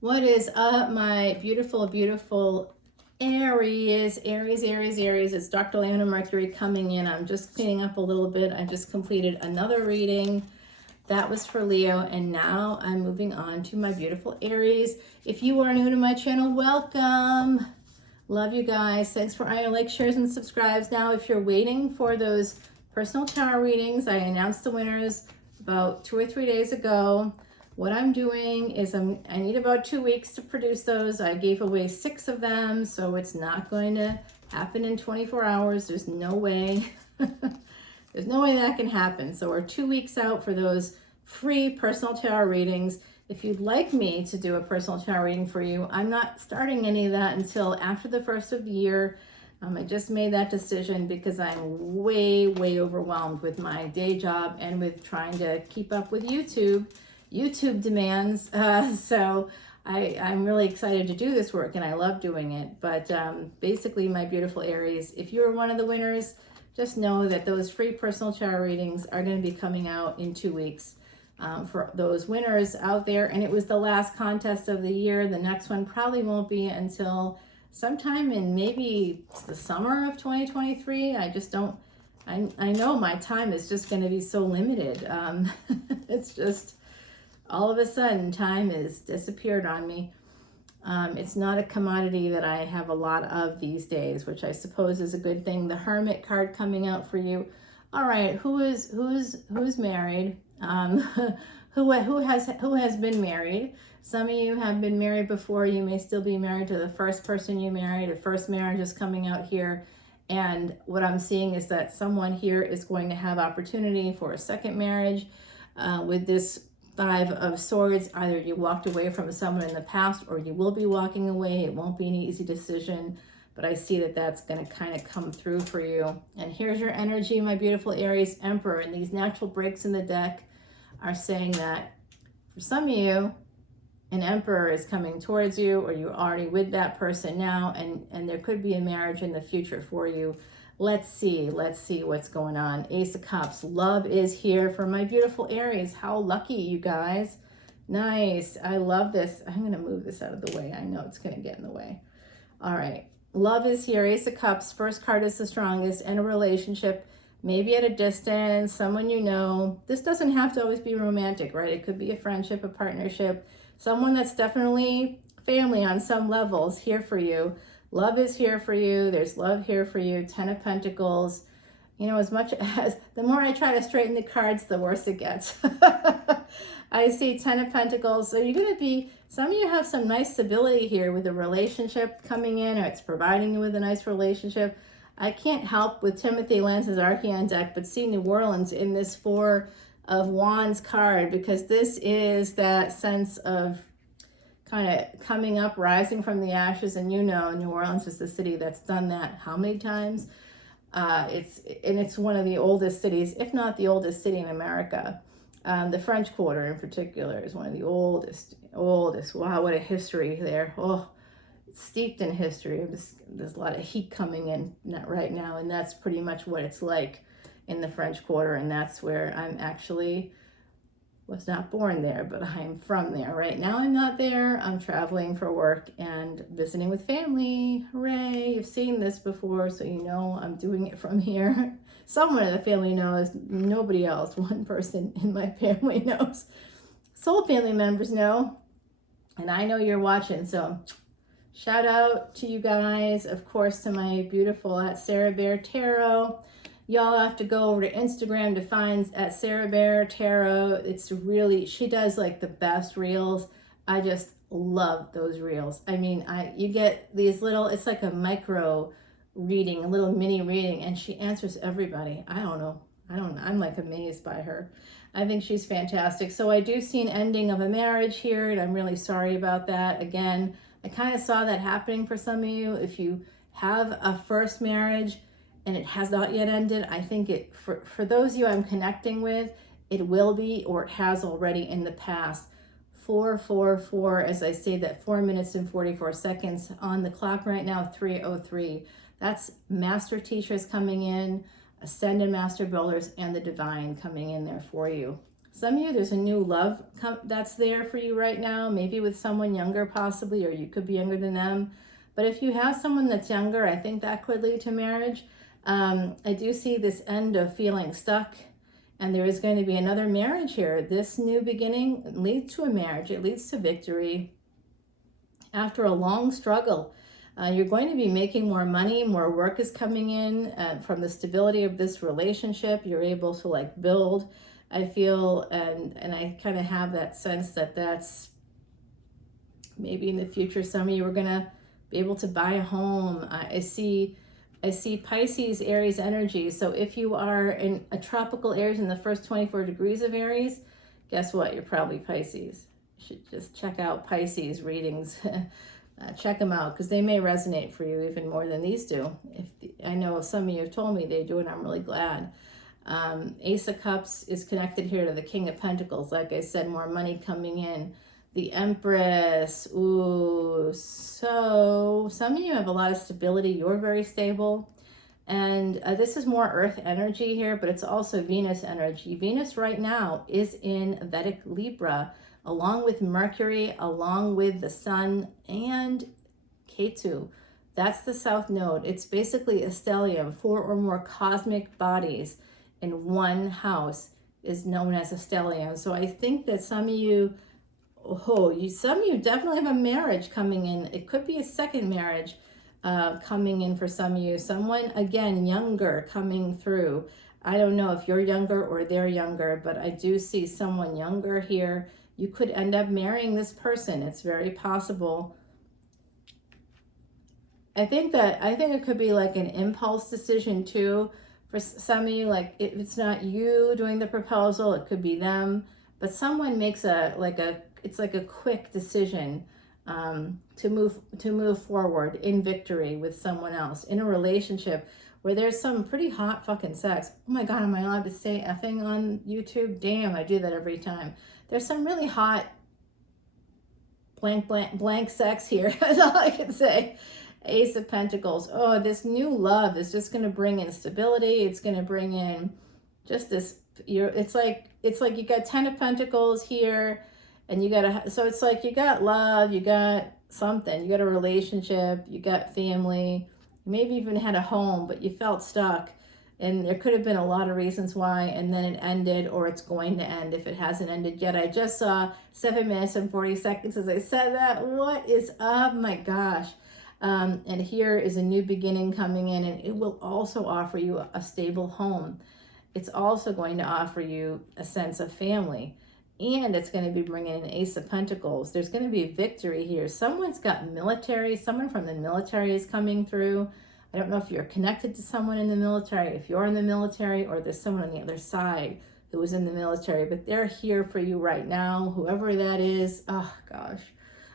What is up, my beautiful, beautiful Aries? Aries. It's Dr. Leona Mercury coming in. I'm just cleaning up a little bit. I just completed another reading. That was for Leo, and now I'm moving on to my beautiful Aries. If you are new to my channel, welcome. Love you guys. Thanks for all your likes, shares, and subscribes. Now, if you're waiting for those personal tarot readings, I announced the winners about 2 or 3 days ago. What I'm doing is I need about 2 weeks to produce those. I gave away 6 of them, so it's not going to happen in 24 hours. There's no way. There's no way that can happen. So we're 2 weeks out for those free personal tarot readings. If you'd like me to do a personal tarot reading for you, I'm not starting any of that until after the first of the year. I just made that decision because I'm way overwhelmed with my day job and with trying to keep up with YouTube demands. So I'm really excited to do this work, and I love doing it. But basically, my beautiful Aries, if you're one of the winners, just know that those free personal tarot readings are going to be coming out in 2 weeks for those winners out there. And it was the last contest of the year. The next one probably won't be until sometime in maybe the summer of 2023. I know my time is just going to be so limited. It's just all of a sudden time has disappeared on me. It's not a commodity that I have a lot of these days, which I suppose is a good thing. The Hermit card coming out for you. All right, who's married? Who has been married? Some of you have been married before. You may still be married to the first person you married. A first marriage is coming out here. And what I'm seeing is that someone here is going to have opportunity for a second marriage with this Five of Swords. Either you walked away from someone in the past, or you will be walking away. It won't be an easy decision, but I see that that's going to kind of come through for you. And here's your energy, my beautiful Aries, Emperor. And these natural breaks in the deck are saying that for some of you, an Emperor is coming towards you, or you're already with that person now, and there could be a marriage in the future for you. Let's see what's going on. Ace of Cups, love is here for my beautiful Aries. How lucky, you guys. Nice, I love this. I'm gonna move this out of the way. I know it's gonna get in the way. All right, love is here, Ace of Cups. First card is the strongest in a relationship, maybe at a distance, someone you know. This doesn't have to always be romantic, right? It could be a friendship, a partnership, someone that's definitely family on some levels here for you. Love is here for you. There's love here for you. 10 of Pentacles. You know, as much as, the more I try to straighten the cards, the worse it gets. I see 10 of Pentacles. So you're going to be, some of you have some nice stability here with a relationship coming in, or it's providing you with a nice relationship. I can't help with Timothy Lance's Archeon deck, but see New Orleans in this Four of Wands card, because this is that sense of kind of coming up, rising from the ashes. And you know, New Orleans is the city that's done that how many times? It's one of the oldest cities, if not the oldest city in America. The French Quarter in particular is one of the oldest. Wow, what a history there. Oh, it's steeped in history. There's a lot of heat coming in right now, and that's pretty much what it's like in the French Quarter. And that's where I'm actually was not born there, but I'm from there. Right now I'm not there. I'm traveling for work and visiting with family. Hooray, you've seen this before, so you know I'm doing it from here. Someone in the family knows, nobody else. One person in my family knows. Soul family members know, and I know you're watching, so shout out to you guys. Of course, to my beautiful at Sarah Bear Tarot. Y'all have to go over to Instagram to find at Sarah Bear Tarot. It's really, she does like the best reels. I just love those reels. I mean, you get these little, it's like a micro reading, a little mini reading, and she answers everybody. I don't know. I'm like amazed by her. I think she's fantastic. So I do see an ending of a marriage here, and I'm really sorry about that. Again, I kind of saw that happening for some of you. If you have a first marriage and it has not yet ended, I think for those of you I'm connecting with, it will be, or it has already in the past. 444, as I say, that 4 minutes and 44 seconds on the clock right now, 3:03. That's master teachers coming in, ascended master builders, and the divine coming in there for you. Some of you, there's a new love that's there for you right now, maybe with someone younger possibly, or you could be younger than them. But if you have someone that's younger, I think that could lead to marriage. I do see this end of feeling stuck, and there is going to be another marriage here. This new beginning leads to a marriage. It leads to victory after a long struggle. You're going to be making more money, more work is coming in from the stability of this relationship. You're able to like build, I feel, and I kind of have that sense that that's maybe in the future some of you are going to be able to buy a home. I see Pisces, Aries energy. So if you are in a tropical Aries in the first 24 degrees of Aries, guess what? You're probably Pisces. You should just check out Pisces readings. Check them out because they may resonate for you even more than these do. I know some of you have told me they do, and I'm really glad. Ace of Cups is connected here to the King of Pentacles. Like I said, more money coming in. The Empress. Ooh, so some of you have a lot of stability. You're very stable. And this is more Earth energy here, but it's also Venus energy. Venus right now is in Vedic Libra, along with Mercury, along with the Sun and Ketu. That's the South Node. It's basically a stellium. 4 or more cosmic bodies in one house is known as a stellium. So I think that some of you, some of you definitely have a marriage coming in. It could be a second marriage coming in for some of you. Someone, again, younger coming through. I don't know if you're younger or they're younger, but I do see someone younger here. You could end up marrying this person. It's very possible. I think it could be like an impulse decision too. For some of you, like if it's not you doing the proposal, it could be them. But someone makes it's like a quick decision to move forward in victory with someone else in a relationship where there's some pretty hot fucking sex. Oh my God, am I allowed to say effing on YouTube? Damn, I do that every time. There's some really hot blank sex here. That's all I can say. Ace of Pentacles. Oh, this new love is just going to bring in stability. It's going to bring in just this. It's like you got 10 of Pentacles here, and so it's like you got love, you got something, you got a relationship, you got family, you maybe even had a home, but you felt stuck. And there could have been a lot of reasons why, and then it ended, or it's going to end if it hasn't ended yet. I just saw 7 minutes and 40 seconds as I said that. What is up? My gosh. And here is a new beginning coming in, and it will also offer you a stable home. It's also going to offer you a sense of family, and it's going to be bringing in Ace of Pentacles. There's going to be victory here. Someone's got military. Someone from the military is coming through. I don't know if you're connected to someone in the military, if you're in the military, or there's someone on the other side who was in the military, but they're here for you right now, whoever that is. Oh, gosh.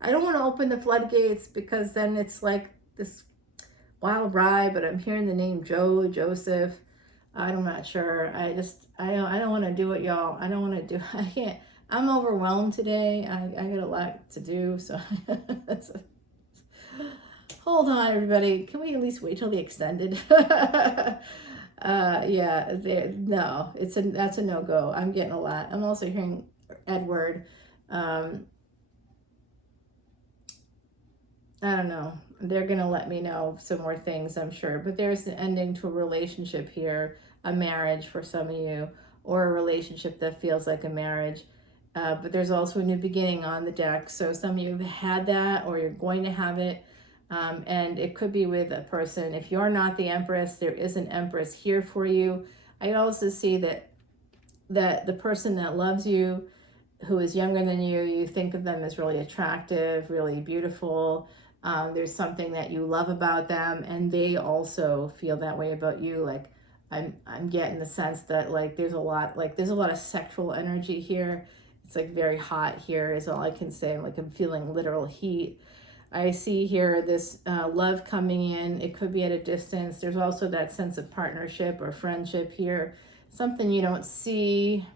I don't want to open the floodgates because then it's like this wild ride, but I'm hearing the name Joe, Joseph. I'm not sure. I don't want to do it, y'all. I don't want to do, I can't. I'm overwhelmed today. I got a lot to do, so hold on, everybody. Can we at least wait till the extended? Yeah, no, that's a no-go. I'm getting a lot. I'm also hearing Edward. I don't know. They're going to let me know some more things, I'm sure. But there's an ending to a relationship here, a marriage for some of you, or a relationship that feels like a marriage. But there's also a new beginning on the deck. So some of you have had that, or you're going to have it. And it could be with a person. If you're not the Empress, there is an Empress here for you. I also see that the person that loves you, who is younger than you, you think of them as really attractive, really beautiful. There's something that you love about them, and they also feel that way about you. Like I'm getting the sense that like there's a lot of sexual energy here. It's like very hot here is all I can say. Like I'm feeling literal heat. I see here this love coming in. It could be at a distance. There's also that sense of partnership or friendship here. Something you don't see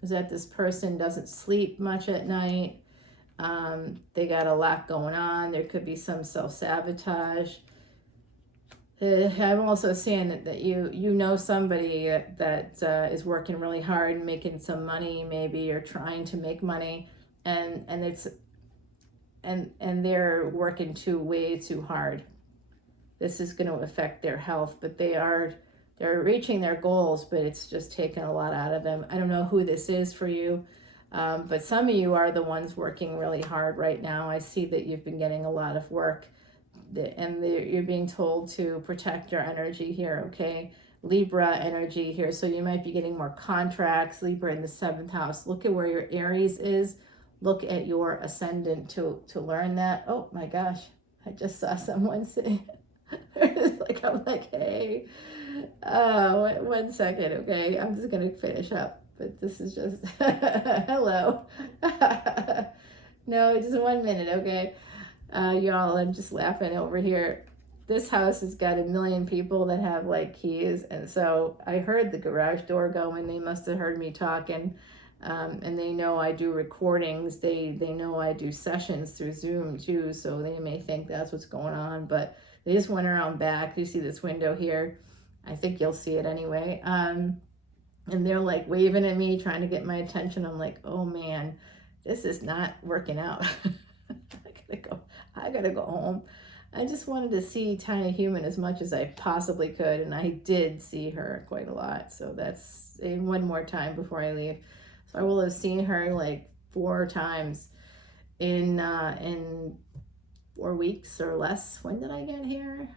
is that this person doesn't sleep much at night. They got a lot going on. There could be some self-sabotage. I'm also seeing that you know somebody that is working really hard and making some money, maybe, or trying to make money, and it's and they're working way too hard. This is going to affect their health, but they're reaching their goals, but it's just taking a lot out of them. I don't know who this is for you, but some of you are the ones working really hard right now. I see that you've been getting a lot of work, and you're being told to protect your energy here, okay? Libra energy here, so you might be getting more contracts. Libra in the 7th house. Look at where your Aries is. Look at your Ascendant to learn that. Oh my gosh, I just saw someone say, I'm like, hey, oh, one second, okay? I'm just gonna finish up, but this is just, hello. No, just 1 minute, okay? Y'all, I'm just laughing over here. This house has got 1 million people that have like keys, and so I heard the garage door going. They must have heard me talking, and they know I do recordings. They know I do sessions through Zoom too, so they may think that's what's going on, but they just went around back. You see this window here? I think you'll see it anyway. And they're like waving at me, trying to get my attention. I'm like, oh man, this is not working out. I gotta go home. I just wanted to see Tiny Human as much as I possibly could, and I did see her quite a lot. So that's one more time before I leave. So I will have seen her like 4 times in 4 weeks or less. When did I get here?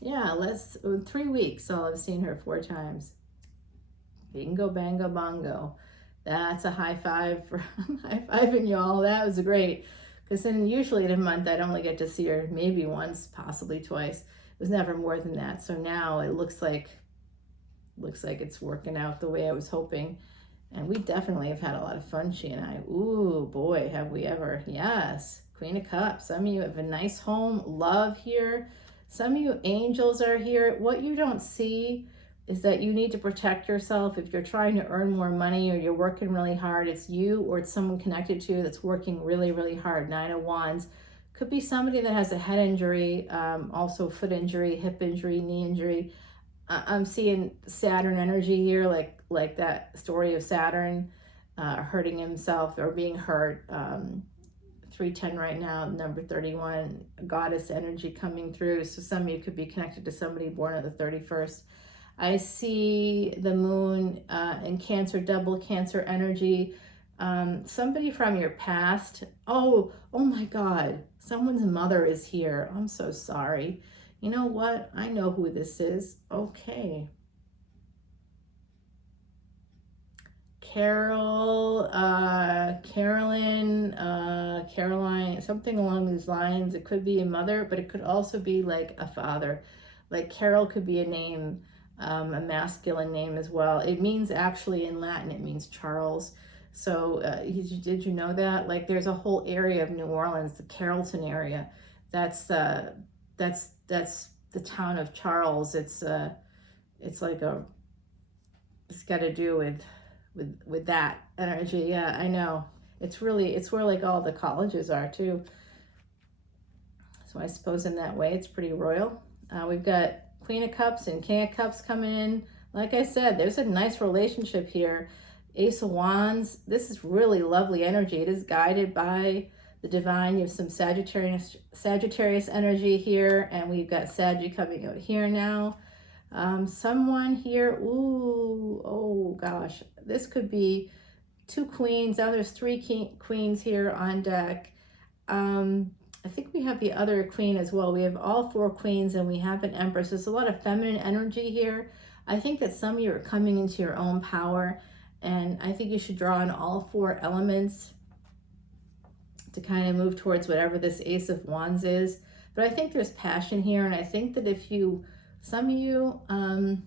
Yeah, 3 weeks. I'll have seen her 4 times. Bingo, bango, bongo. That's a high five for high fiving y'all. That was great. Because then usually in a month I'd only get to see her maybe once, possibly twice. It was never more than that. So now it looks like it's working out the way I was hoping. And we definitely have had a lot of fun, she and I. Ooh, boy, have we ever. Yes. Queen of Cups. Some of you have a nice home, love here. Some of you angels are here. What you don't see is that you need to protect yourself. If you're trying to earn more money or you're working really hard, it's you or it's someone connected to you that's working really, really hard. 9 of Wands. Could be somebody that has a head injury, also foot injury, hip injury, knee injury. I'm seeing Saturn energy here, like that story of Saturn hurting himself or being hurt. 310 right now, number 31, goddess energy coming through. So some of you could be connected to somebody born on the 31st. I see the moon in Cancer, double Cancer energy. Somebody from your past. Oh my God. Someone's mother is here. I'm so sorry. You know what? I know who this is. Okay. Caroline, something along these lines. It could be a mother, but it could also be like a father. Like Carol could be a name, a masculine name as well. It means actually in Latin, it means Charles. So did you know that? Like there's a whole area of New Orleans, the Carrollton area. That's the town of Charles. It's got to do with that energy. Yeah, I know. It's where like all the colleges are too. So I suppose in that way, it's pretty royal. We've got Queen of Cups and King of Cups coming in. Like I said, there's a nice relationship here. Ace of Wands. This is really lovely energy. It is guided by the divine. You have some Sagittarius energy here, and we've got Saggy coming out here now. Someone here, ooh, oh gosh, this could be 2 queens. Now there's 3 queens here on deck. I think we have the other queen as well. We have all 4 queens and we have an empress. There's a lot of feminine energy here. I think that some of you are coming into your own power, and I think you should draw on all 4 elements to kind of move towards whatever this Ace of Wands is. But I think there's passion here, and I think that some of you, I'm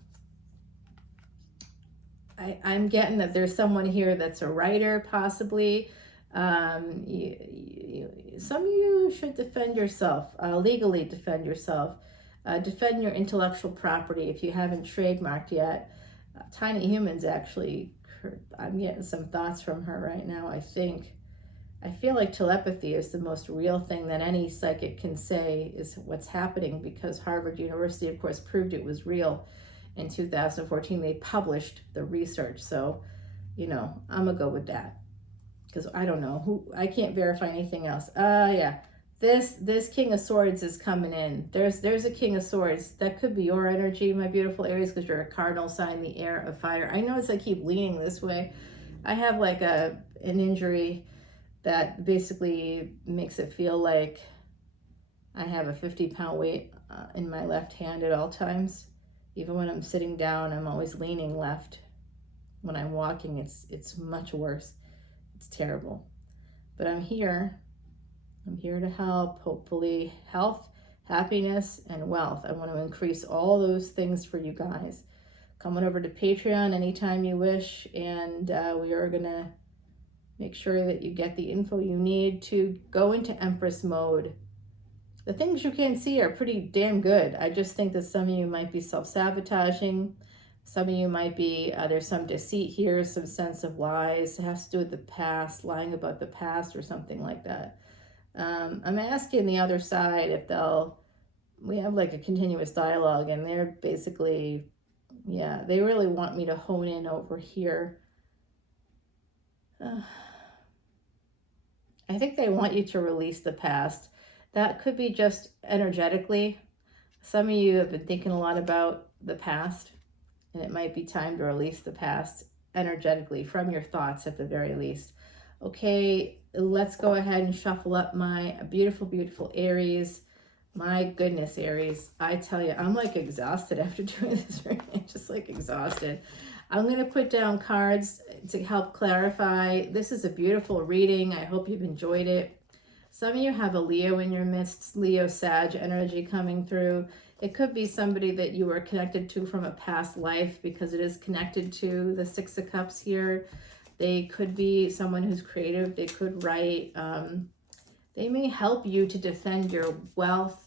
getting that there's someone here that's a writer, possibly. Some of you should defend yourself, legally defend yourself. Defend your intellectual property if you haven't trademarked yet. Tiny Humans, actually, I'm getting some thoughts from her right now, I think. I feel like telepathy is the most real thing that any psychic can say is what's happening, because Harvard University, of course, proved it was real. In 2014, they published the research. So, you know, I'm going to go with that, because I don't know. I can't verify anything else. Yeah. This King of Swords is coming in. There's a King of Swords. That could be your energy, my beautiful Aries, because you're a cardinal sign, the air of fire. I notice I keep leaning this way. I have like an injury that basically makes it feel like I have a 50-pound weight in my left hand at all times. Even when I'm sitting down, I'm always leaning left. When I'm walking, it's much worse. It's terrible. But I'm here. I'm here to help, hopefully, health, happiness, and wealth. I want to increase all those things for you guys. Come on over to Patreon anytime you wish, and we are going to make sure that you get the info you need to go into Empress mode. The things you can't see are pretty damn good. I just think that some of you might be self-sabotaging. Some of you might be, there's some deceit here, some sense of lies. It has to do with the past, lying about the past or something like that. I'm asking the other side if we have like a continuous dialogue, and they're basically, yeah, they really want me to hone in over here. I think they want you to release the past. That could be just energetically. Some of you have been thinking a lot about the past, and it might be time to release the past energetically from your thoughts at the very least. Okay, let's go ahead and shuffle up my beautiful, beautiful Aries. My goodness, Aries, I tell you, I'm like exhausted after doing this reading, just like exhausted. I'm going to put down cards to help clarify. This is a beautiful reading. I hope you've enjoyed it. Some of you have a Leo in your midst, Leo Sag energy coming through. It could be somebody that you were connected to from a past life, because it is connected to the Six of Cups here. They could be someone who's creative. They could write. They may help you to defend your wealth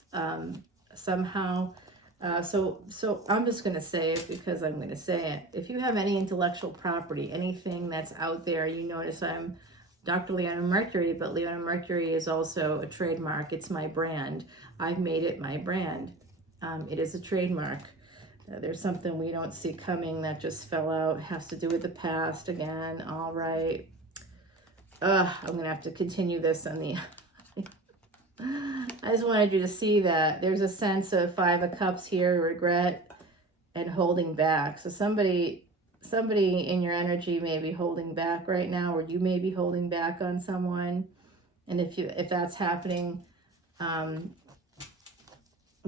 somehow. So I'm just going to say it because I'm going to say it. If you have any intellectual property, anything that's out there, you notice I'm Dr. Leona Mercury, but Leona Mercury is also a trademark. It's my brand. I've made it my brand. It is a trademark. There's something we don't see coming that just fell out. It has to do with the past again. All right. I'm going to have to continue this on the... I just wanted you to see that there's a sense of Five of Cups here, regret and holding back. So somebody in your energy may be holding back right now, or you may be holding back on someone. And if that's happening,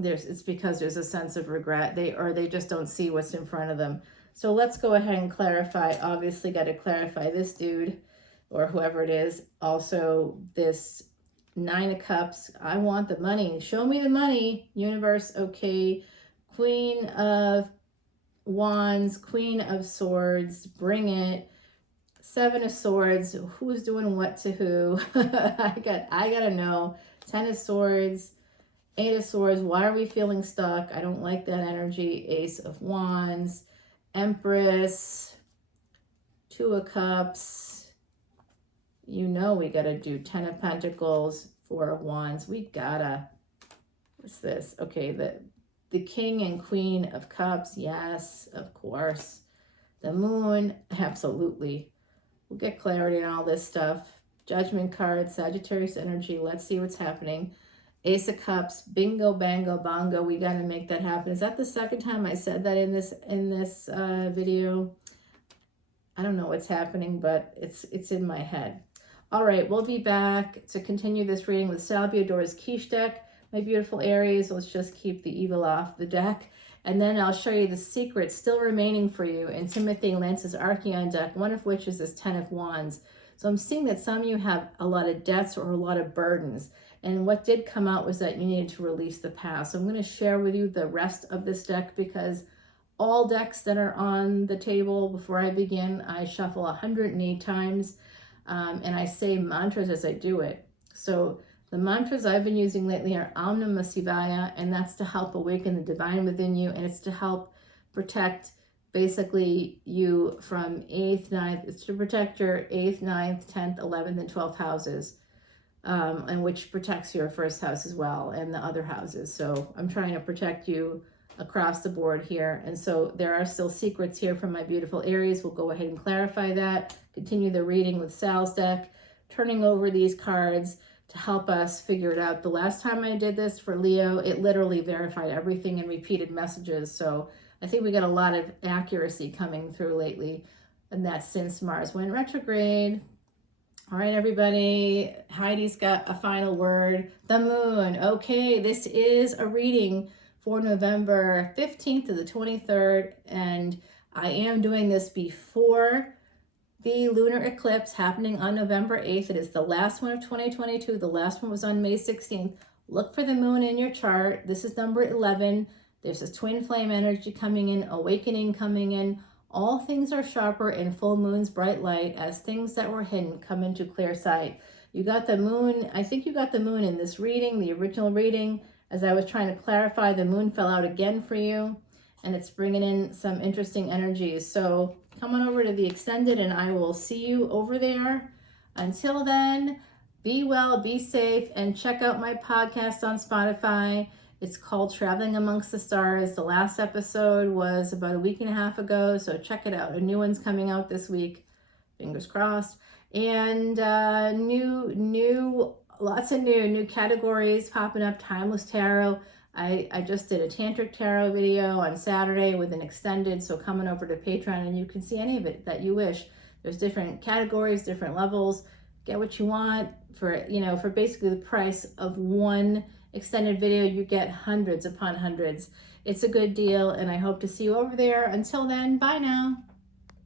it's because there's a sense of regret. They just don't see what's in front of them. So let's go ahead and clarify. Obviously got to clarify this dude or whoever it is. Also this Nine of Cups. I want the money. Show me the money, universe. Okay. Queen of Wands, Queen of Swords, bring it. Seven of Swords. Who's doing what to who? I gotta know. 10 of Swords. 8 of Swords. Why are we feeling stuck? I don't like that energy. Ace of Wands. Empress. 2 of Cups. You know we gotta do 10 of Pentacles, 4 of Wands. We gotta. What's this? Okay, the King and Queen of Cups. Yes, of course. The Moon. Absolutely. We'll get clarity on all this stuff. Judgment card. Sagittarius energy. Let's see what's happening. Ace of Cups. Bingo, bango, bongo. We gotta make that happen. Is that the second time I said that in this video? I don't know what's happening, but it's in my head. All right, we'll be back to continue this reading with Salvador's Quiche deck. My beautiful Aries, let's just keep the evil off the deck. And then I'll show you the secrets still remaining for you in Timothy Lance's Archeon deck, one of which is this 10 of Wands. So I'm seeing that some of you have a lot of debts or a lot of burdens. And what did come out was that you needed to release the past. So I'm going to share with you the rest of this deck, because all decks that are on the table before I begin, I shuffle 108 times. And I say mantras as I do it. So the mantras I've been using lately are Om Namah Shivaya, and that's to help awaken the divine within you, and it's to help protect basically you from 8th, 9th, it's to protect your 8th, 9th, 10th, 11th, and 12th houses, and which protects your first house as well and the other houses. So I'm trying to protect you across the board here. And so there are still secrets here from my beautiful Aries. We'll go ahead and clarify that. Continue the reading with Sal's deck, turning over these cards to help us figure it out. The last time I did this for Leo, it literally verified everything and repeated messages. So I think we got a lot of accuracy coming through lately, and that's since Mars went retrograde. All right, everybody, Heidi's got a final word. The moon. Okay, this is a reading for November 15th to the 23rd, and I am doing this before the lunar eclipse happening on November 8th. It is the last one of 2022. The last one was on May 16th. Look for the moon in your chart. This is number 11. There's this twin flame energy coming in, awakening coming in. All things are sharper in full moon's bright light as things that were hidden come into clear sight. You got the moon. I think you got the moon in this reading, the original reading. As I was trying to clarify, the moon fell out again for you, and it's bringing in some interesting energies. So come on over to the Extended, and I will see you over there. Until then, be well, be safe, and check out my podcast on Spotify. It's called Traveling Amongst the Stars. The last episode was about a week and a half ago, so check it out. A new one's coming out this week, fingers crossed. And lots of new categories popping up. Timeless Tarot. I just did a Tantric Tarot video on Saturday with an Extended, so coming over to Patreon and you can see any of it that you wish. There's different categories, different levels. Get what you want for, for basically the price of one extended video. You get hundreds upon hundreds. It's a good deal, and I hope to see you over there. Until then, bye now.